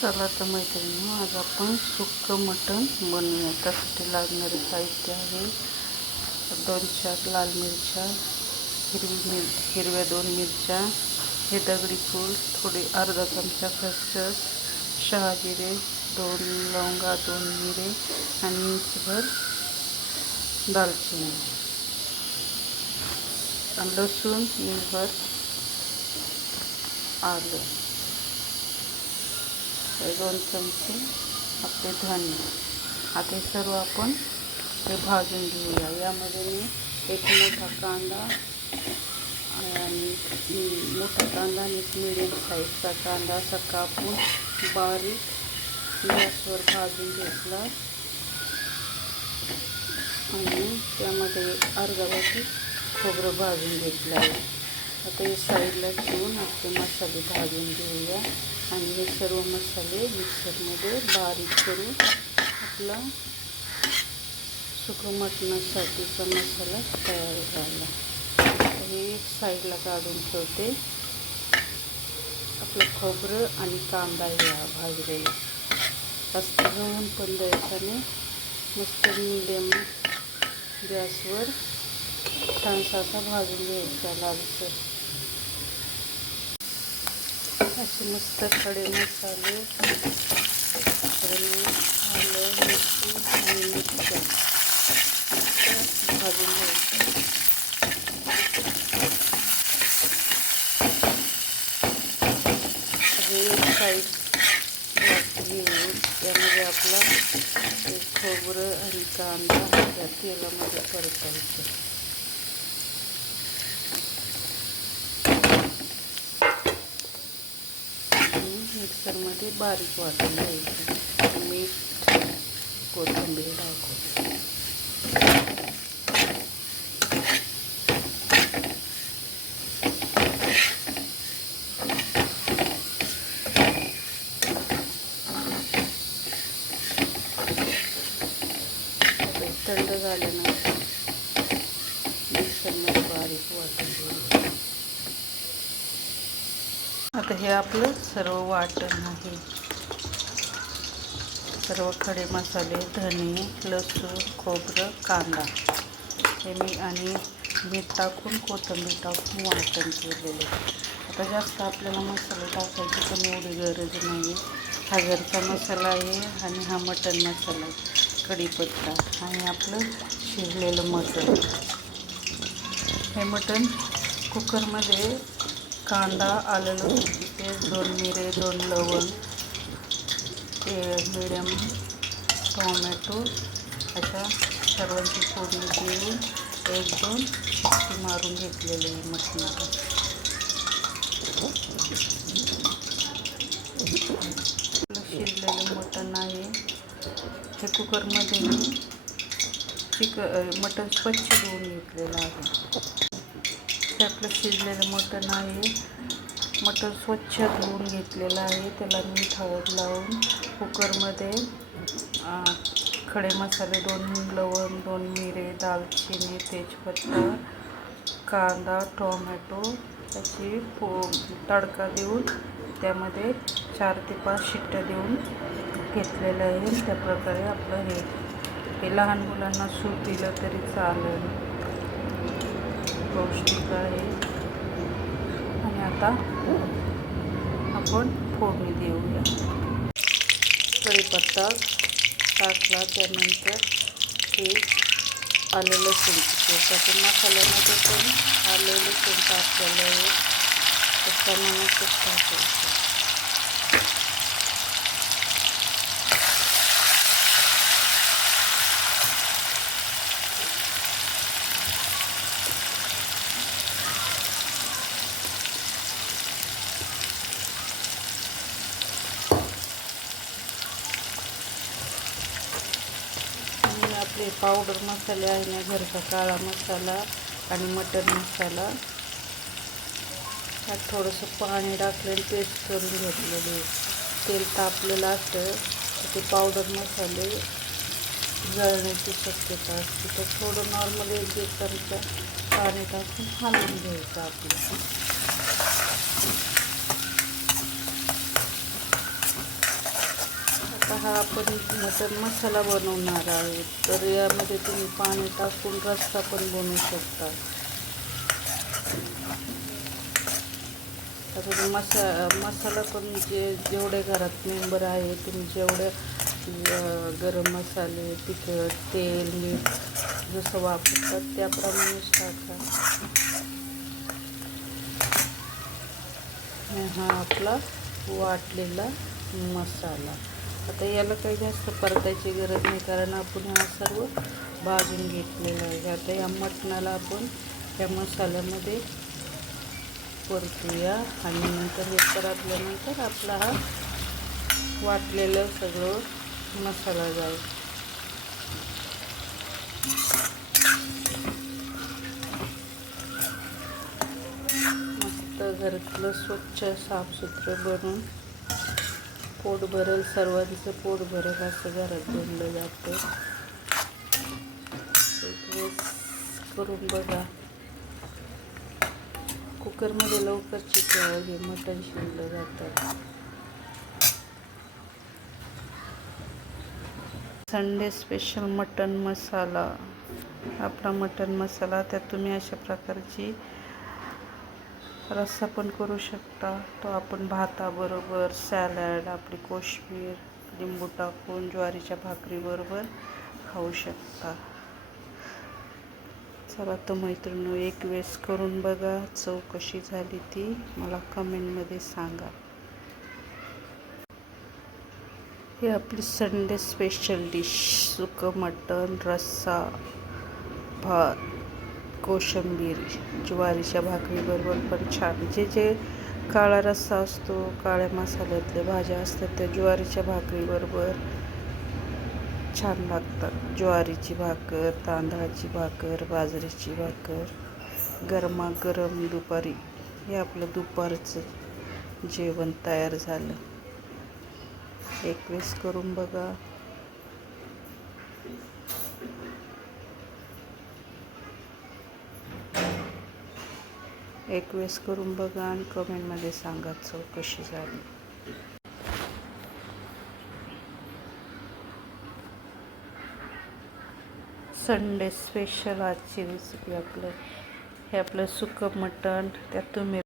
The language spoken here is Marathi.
चला तर मैत्रिणी आज आपण सुक्कं मटण बनवूया. त्यासाठी लागणारे साहित्य आहे दोन चार लाल मिरच्या हिरवी मिर हिरव्या दोन मिरच्या हे दगडी फूल थोडी अर्धा चमचा खसखस शहाजिरे दोन लवंगा दोन मिरे आणि इंचभर दालचिनी. लसूण इंचभर आलं. दोन चमचे आपले धान्य आता हे सर्व आपण ते भाजून घेऊया. यामध्ये मी एक मोठा कांदा आणि मोठा कांदा आणि एक मिडियम साईजचा कांदा असा कापून बारीक गॅसवर भाजून घेतला. आणि त्यामध्ये एक अर्धा वाटी खोबरं भाजून घेतलं आहे आता हे साईडला ठेवून ते मसाले भाजून घेऊया. आणि हे सर्व मसाले मिक्सरमध्ये बारीक करून आपला सुकं मटणासाठीचा मसाला तयार झाला. हे एक साईडला काढून ठेवते. आपलं खोबरं आणि कांदा या भाजलेला. जास्त गहून पण द्यायचा मस्त मिडियम गॅसवर छानसा असा भाजून घ्यायचा लालसर. असे मस्त खडे मसाले आलं मिरची आणि मिरच्या. भाजून घ्यायचं. हे साईड घेऊन त्यामध्ये आपला खोबरं आणि कांदा त्या तेलामध्ये परतायचं. मिक्सरमध्ये बारीक वाटून घ्यायचं. मीठ कोथिंबीर थंड बारीक वाटून आता हे आपलं सर्व वाटण आहे. सर्व खडे मसाले धने लसूण खोबरं कांदा हे मी आणि मीठ टाकून कोथिंबीर टाकून वाटण केलेलं आता जास्त आपल्याला मसाले टाकायची पण एवढी गरज नाही हा घरचा मसाला आहे आणि हा मटण मसाला आहे. कढीपत्ता आणि आपलं शिजलेलं मटण. हे मटण कुकरमध्ये कांदा आलं लसूण पेस्ट दोन मिरे दोन लवंग ते मिडियम टोमॅटो अशा सर्वांची फोडणी देऊन एक दोन मारून घेतलेले आहे मटणाला शिजलेलं मटण आहे. हे कुकरमध्ये मी चिक मटण स्वच्छ धुवून घेतलेलं आहे. इथे आपलं शिजलेलं मटण आहे. मटण स्वच्छ धुवून घेतलेलं आहे. त्याला मीठ हळद लावून कुकरमध्ये खडे मसाले दोन लवंग दोन मिरे दालचिनी तेजपत्ता कांदा टोमॅटो त्याची पो तडका देऊन त्यामध्ये चार ते पाच शिट्ट्या देऊन घेतलेलं आहे त्याप्रकारे आपलं हे हे लहान मुलांना सूप दिलं तरी चालेल. पौष्टिक आहे. आणि आता आपण फोडणी देऊया. कढीपत्ता टाकला त्यानंतर हे आलं लसूण त्यातून मसाल्यामध्ये पण आलं लसूण टाकलेलं आहे त्याच्यानंतर टाकायचं आणि आपले पावडर मसाले आहे ना घरचा काळा मसाला आणि मटन मसाला. त्यात थोडंसं पाणी टाकलं आणि पेस्ट करून घेतलेले तेल तापलेलं असतं तर ते पावडर मसाले जळण्याची शक्यता असते. तर थोडं नॉर्मल एक दीड चमचा पाणी टाकून हलवून घ्यायचं आपलं हा आपण मटन मसाला बनवणार आहे तर यामध्ये तुम्ही पाणी टाकून रस्सा पण बनवू शकता. आता मसा मसाला पण जे जेवढे घरात मेंबर आहे तुम्ही जेवढे गरम मसाले तिखट तेल मीठ जसं वापरतात त्याप्रमाणेच टाका. हा आपला वाटलेला मसाला. आता याला काही जास्त परतायची गरज नाही कारण आपण हा सर्व भाजून घेतलेला आहे. आता या मटणाला आपण या मसाल्यामध्ये परतूया आणि नंतर हे परतल्यानंतर आपला हा वाटलेलं सगळं मसाला जाऊ मस्त घरातलं स्वच्छ साफसुथरं बनवून पोट भरल सर्वांचं पोट भरल असं घरात बनलं जातं. एक वेळेस करून बघा. कुकरमध्ये लवकर चिकन हे मटण शिजलं जातं. Sunday special mutton masala. आपला मटन मसाला त्यात तुम्ही अशा प्रकारची रस्सा पण करू शकता. तो आपण भाताबरोबर सॅलड आपली कोशिंबीर लिंबू टाकून ज्वारीच्या भाकरीबरोबर खाऊ शकता. चला तर मैत्रिणी एक वेळेस करून बघा चव कशी झाली ती. मला कमेंटमध्ये सांगा. हे आपली संडे स्पेशल डिश सुकं मटण रस्सा भात. कोशिंबीर ज्वारीच्या भाकरीबरोबर पण छान. जे जे काळा रस्सा असतो काळ्या मसाल्यातल्या भाज्या असतात त्या ज्वारीच्या भाकरीबरोबर छान लागतात. ज्वारीची भाकर तांदळाची भाकर बाजरीची भाकर गरमागरम दुपारी. हे आपलं दुपारचं जेवण तयार झालं. एक वेळेस करून बघा. एक वेळेस करून बघा आणि कमेंटमध्ये सांगा चव कशी झाली. संडे स्पेशल आजची रेसिपी आपलं. हे आपलं सुकं मटण त्यात तुम्ही